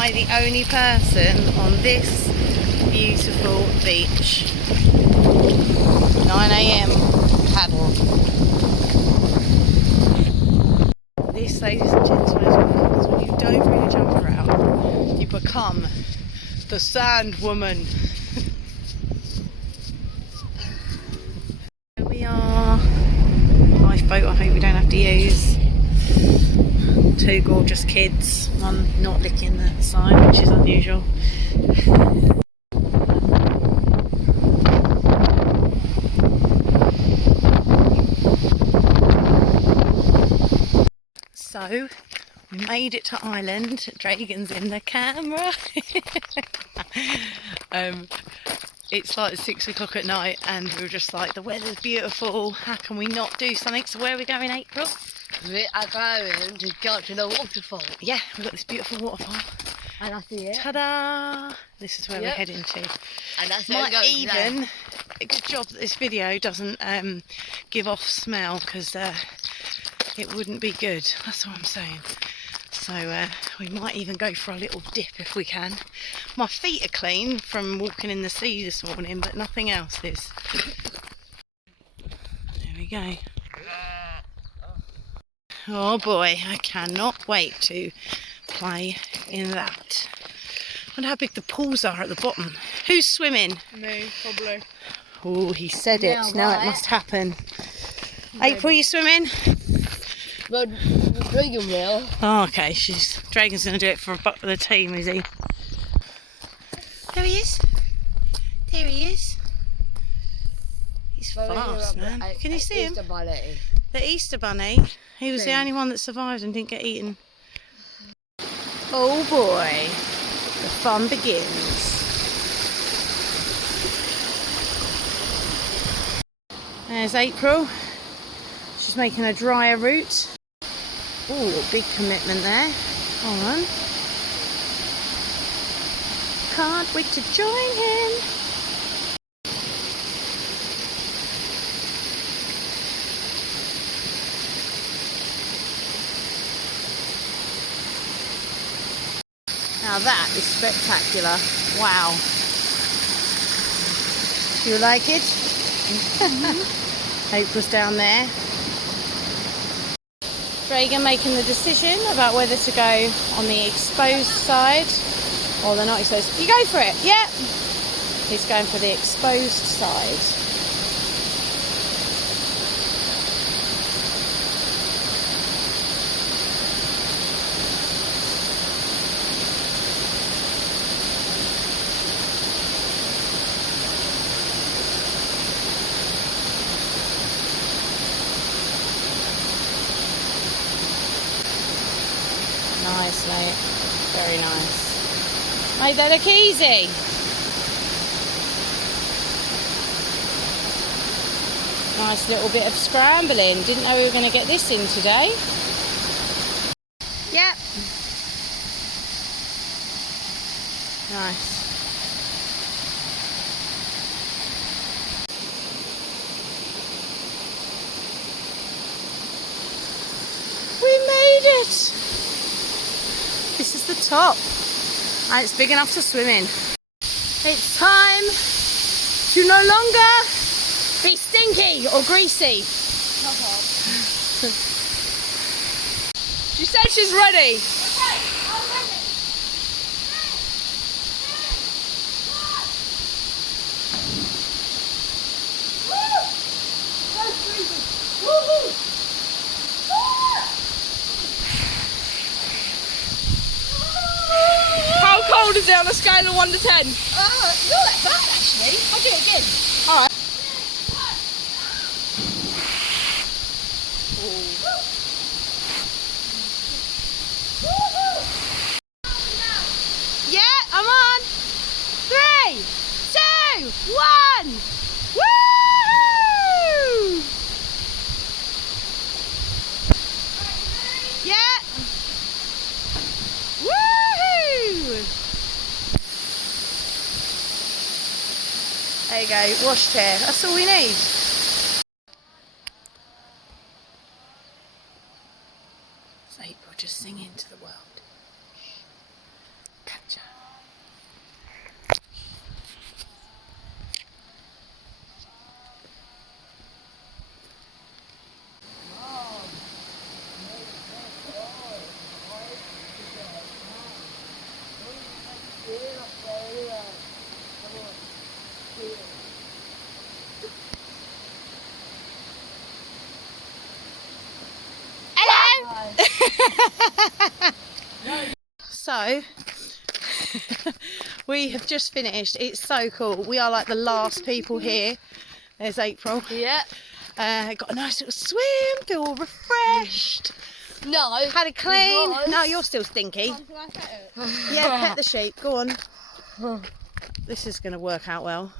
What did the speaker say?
I the only person on this beautiful beach? 9 AM paddle. This, ladies and gentlemen, is what happens when you don't bring a jumper out. You become the sand woman. Here we are. Lifeboat I hope we don't have to use. Two gorgeous kids. One not licking the side, which is unusual. So, we made it to Ireland. Dragon's in the camera. It's like 6 o'clock at night and we were just like, the weather's beautiful, how can we not do something? So where are we going, April? We are going to go to the waterfall. Yeah, we've got this beautiful waterfall. And I see it. Ta-da! This is where we're heading to. And that's Might even, good job that this video doesn't give off smell, because it wouldn't be good. That's what I'm saying. So we might even go for a little dip if we can. My feet are clean from walking in the sea this morning, but nothing else is. There we go. Oh boy, I cannot wait to play in that. I wonder how big the pools are at the bottom. Who's swimming? Me, probably. Oh, he said it. Now it must happen. Maybe. April, you swimming? Well, Dragon will. Oh, okay. Dragon's going to do it for the team, is he? There he is. There he is. He's fast, man. Can you see him? The Easter Bunny. He was the only one that survived and didn't get eaten. Oh boy. The fun begins. There's April. She's making a drier route. Oh, big commitment there. Hold on. Can't wait to join him. Now that is spectacular. Wow. Do you like it? April's down there. Dragon making the decision about whether to go on the exposed side or the not exposed. You go for it, yeah. He's going for the exposed side. Nice, mate. Very nice. Made that look easy. Nice little bit of scrambling. Didn't know we were going to get this in today. Yep. Nice. We made it! This is the top, and it's big enough to swim in. It's time to no longer be stinky or greasy. She said she's ready. Okay, I'm ready. How cold is it on a scale of 1 to 10? Not that bad actually. I'll do it again. Alright. Yeah, I'm on. 3, 2, 1. Woo! Yeah. Woohoo! There you go, wash chair. That's all we need. It's April just singing to the world. So, we have just finished. It's so cool. We are like the last people here. There's April. Yeah. Got a nice little swim, feel all refreshed. No. Had a clean. because- No, you're still stinky. Can I pet it? Yeah, pet the sheep. Go on. This is going to work out well.